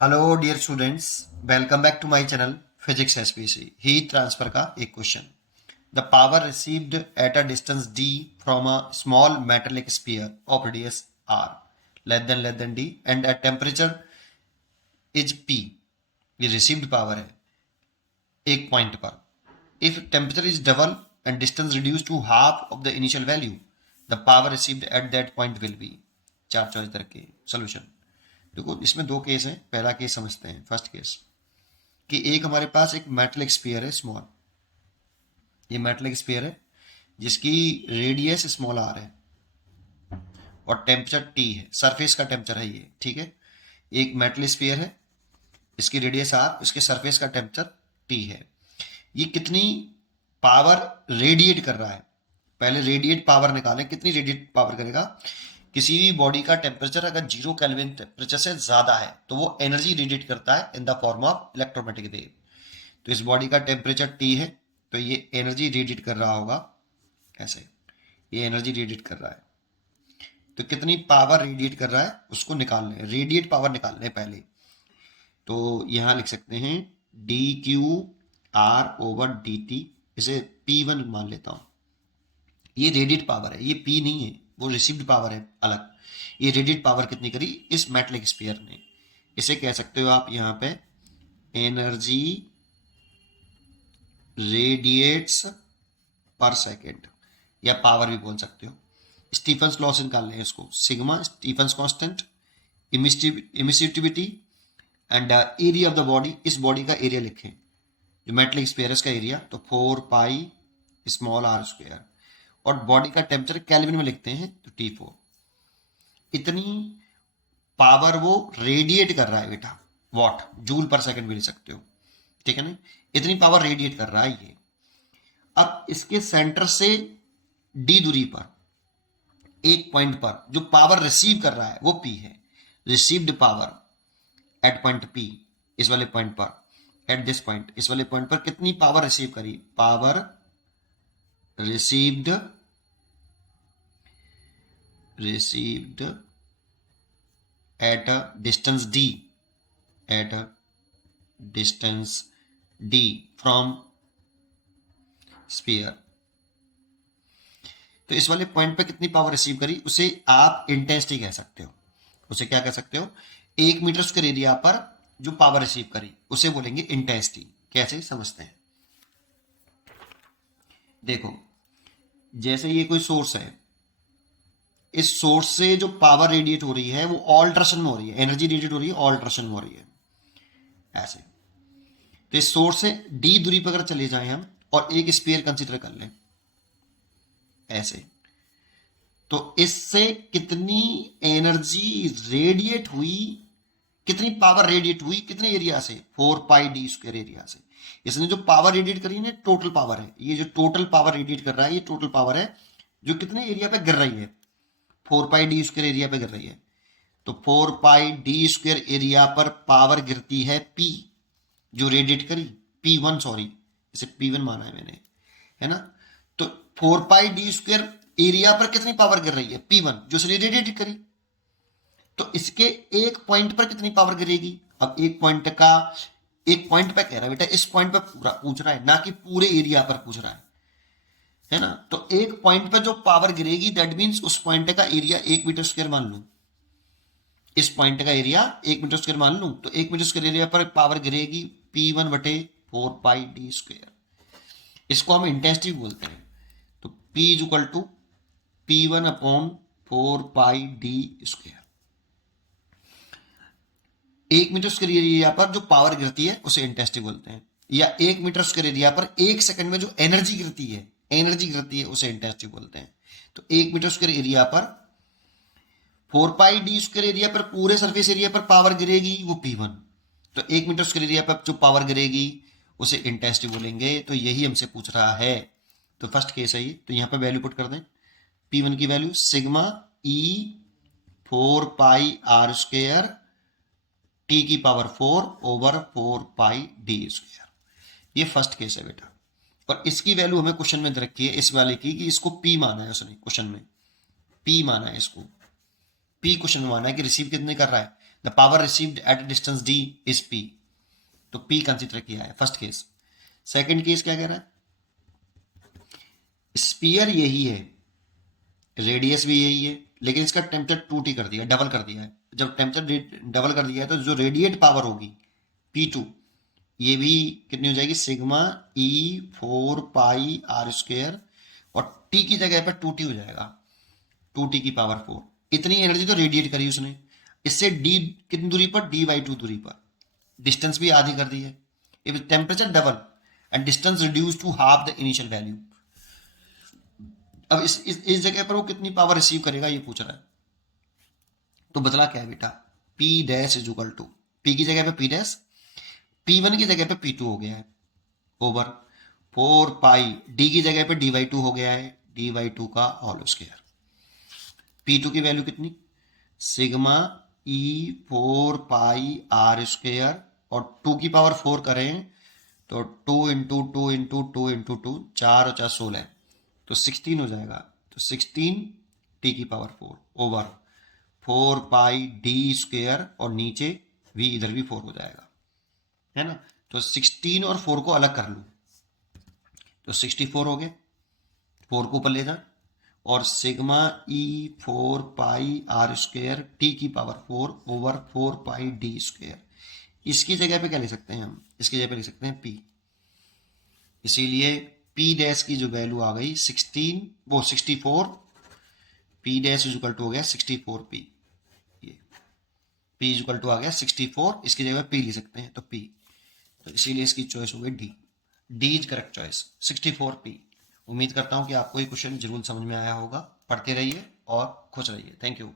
Hello dear students, welcome back to my channel physics SPC. Heat transfer का एक question. The power received at a distance D from a small metallic sphere of radius R less than D and at temperature is P. ये received power है एक point पर। If temperature is double and distance reduce to half of the initial value, the power received at that point will be. चार choice करके solution. देखो, इसमें दो case हैं। पहला केस समझते हैं। फर्स्ट केस कि एक हमारे पास एक मेटलिक स्फीयर है स्मॉल। ये मेटलिक स्फीयर है जिसकी रेडियस स्मॉल आर है और टेम्परेचर टी है। सरफेस का टेम्परेचर है ये, ठीक है। एक मेटलिक स्फीयर है, इसकी रेडियस आर, इसके सरफेस का टेम्परेचर टी है। ये कितनी पावर रेडिएट कर रहा है, पहले रेडिएट पावर निकालें। कितनी रेडिएट पावर करेगा? किसी भी बॉडी का टेम्परेचर अगर 0 केल्विन टेम्परेचर से ज्यादा है तो वो एनर्जी रेडिएट करता है in the form of electromagnetic wave. तो इस बॉडी का टेम्परेचर टी है तो ये एनर्जी रेडिएट कर रहा होगा ऐसे। ये एनर्जी रेडिएट कर रहा है, तो कितनी पावर रेडिएट कर रहा है उसको निकाल लें। रेडिएट पावर निकाल लें पहले। तो यहां लिख सकते हैं D Q R over D T. इसे P1 मान लेता हूं। ये रेडिएट पावर है, ये P नहीं है, वो रिसीव्ड पावर है अलग। ये रेडिएट पावर कितनी करी इस मेटलिक स्फीयर ने। इसे कह सकते हो आप यहां पे एनर्जी रेडिएट्स पर सेकेंड, या पावर भी बोल सकते हो। स्टीफन्स लॉ से निकाल लें इसको। Sigma Stefan's constant, emissivity and area of the body. इस बॉडी का एरिया लिखें जो मेटलिक स्फीयर है, इसका एरिया तो 4 पाई स्मॉल आर स्क्वायर। और बॉडी का टेम्परेचर केल्विन में लिखते हैं तो T4। इतनी पावर वो रेडिएट कर रहा है बेटा। वॉट जूल पर सेकंड भी ले सकते हो, ठीक है ना। इतनी पावर रेडिएट कर रहा है ये। अब इसके सेंटर से डी दूरी पर एक पॉइंट पर जो पावर रिसीव कर रहा है वो P है। Received power at point P, इस वाले पॉइंट पर, एट दिस पॉइंट, इस वाले पॉइंट पर कितनी पावर रिसीव करी? Power received at a distance D, eight a distance D from sphere. तो इस वाले पॉइंट पे कितनी पावर रिसीव करी उसे आप इंटेंसिटी कह सकते हो। उसे क्या कह सकते हो? 1 मीटर स्क्वायर एरिया पर जो पावर रिसीव करी उसे बोलेंगे इंटेंसिटी। कैसे समझते हैं? देखो, जैसे ये कोई सोर्स है, इस सोर्स से जो पावर रेडिएट हो रही है वो ऑल्ट्रेशन में हो रही है। एनर्जी रेडिएट हो रही है, ऑल्ट्रेशन में हो रही है ऐसे। तो इस सोर्स से डी दूरी पर अगर चले जाएं हम और एक स्फीयर कंसीडर कर लें ऐसे, तो इससे कितनी एनर्जी रेडिएट हुई, कितनी पावर रेडिएट हुई, कितने एरिया से? 4 पाई डी स्क्वायर एरिया से। इसने जो पावर रेडिएट करी ना, टोटल पावर है। ये जो टोटल पावर रेडिएट कर रहा है ये टोटल पावर है जो कितने एरिया पे गिर रही है? 4 पाई डी स्क्वायर एरिया पे गिर रही है। तो 4 पाई डी स्क्वायर एरिया पर पावर गिरती है P जो रेडिएट करी, P1 सॉरी, इसे P1 माना है मैंने, है ना। तो 4 पाई डी स्क्वायर एरिया पर कितनी पावर गिर रही है? P1 जो इसने रेडिएट करी। तो इसके एक पॉइंट पर कितनी पावर गिरेगी? अब एक पॉइंट पे कह रहा है बेटा, इस पॉइंट पे पूरा पूछ रहा है, ना कि पूरे एरिया पर पूछ रहा है ना। तो एक पॉइंट पे जो पावर गिरेगी दैट मींस उस पॉइंट का एरिया 1 मीटर स्क्वायर मान लूं। इस पॉइंट का एरिया 1 मीटर स्क्वायर मान लूं तो 1 मीटर स्क्वायर एरिया पर पावर गिरेगी P1 बटे 4 पाई डी स्क्वायर। इसको हम इंटेंसिटी बोलते हैं। तो P is equal to P1 upon 4 pi D square. 1 metre square area पर जो पावर गिरती है उसे इंटेंसिटी बोलते हैं, या 1 मीटर स्क्वायर एरिया पर 1 सेकंड में जो एनर्जी गिरती है उसे इंटेंसिटी बोलते हैं। तो 1 मीटर स्क्वायर एरिया पर 4 पाई डी स्क्वायर एरिया पर पूरे सरफेस एरिया पर पावर गिरेगी वो P1। तो 1 मीटर स्क्वायर एरिया पर जो पावर गिरेगी उसे इंटेंसिटी बोलेंगे। तो यही हमसे पूछ रहा है। तो फर्स्ट केस है ये। तो यहां पर वैल्यू पुट कर दें। P1 की value sigma E 4 pi R square T की power 4 over 4 pi D square. ये फर्स्ट केस है बेटा। और इसकी वैल्यू हमें क्वेश्चन में दे रखी है इस वाले की, कि इसको P माना है उसने क्वेश्चन में। P माना है इसको, P क्वेश्चन में माना है कि रिसीव कितने कर रहा है? The power received at distance d is p, तो p कंसिडर किया है फर्स्ट केस। सेकंड केस क्या कह रहा है, स्पीयर यही है, रेडियस भी यही है, लेकिन इसका टेम्परेचर 2t कर दिया, डबल कर दिया है। जब टेम्परेचर डबल कर दिया है तो जो रेडिएट पावर होगी P2, ये भी कितनी हो जाएगी, सिग्मा E4πr², और t की जगह पर 2t हो जाएगा, 2t की पावर 4। इतनी एनर्जी तो रेडिएट करी उसने, इससे d कितनी दूरी पर, d/2 दूरी पर, डिस्टेंस भी आधी कर दी है। If temperature double and distance reduce to half the initial value, अब इस जगह पर वो कितनी पावर रिसीव करेगा ये पूछ रहा है। तो बदला क्या है बेटा, P dash is equal to, P की जगह पे P डैश, P1 की जगह पे P2 हो गया है, ओवर 4 पाई, D की जगह पे d/2 हो गया है, d/2 का होल स्क्वायर। P2 की वैल्यू कितनी, सिग्मा E4πr², और 2 की पावर 4 करें तो 2 इंटू 2 इंटू 2 इंटू 2, 4 और 4 16, तो 16 हो जाएगा। तो 16 t की पावर 4 ओवर 4 πd², और नीचे v इधर भी 4 हो जाएगा, है ना। तो 16 और 4 को अलग कर लूँ तो 64 हो गए, 4 को ऊपर ले जा, और सिग्मा E4πr² t की पावर 4 ओवर 4 πd², इसकी जगह पे क्या ले सकते हैं हम, इसकी जगह पे लिख सकते हैं p। इसीलिए p डैश की जो वैल्यू आ गई 16, वो 64, p dash is equal to हो गया 64p, ये p इज इक्वल टू आ गया 64, इसकी जगह p लिख सकते हैं तो p, तो इसीलिए इसकी चॉइस हो गई D, D is correct choice, 64p। उम्मीद करता हूं कि आपको ये क्वेश्चन जरूर समझ में आया होगा। पढ़ते रहिए और खुश रहिए। Thank you.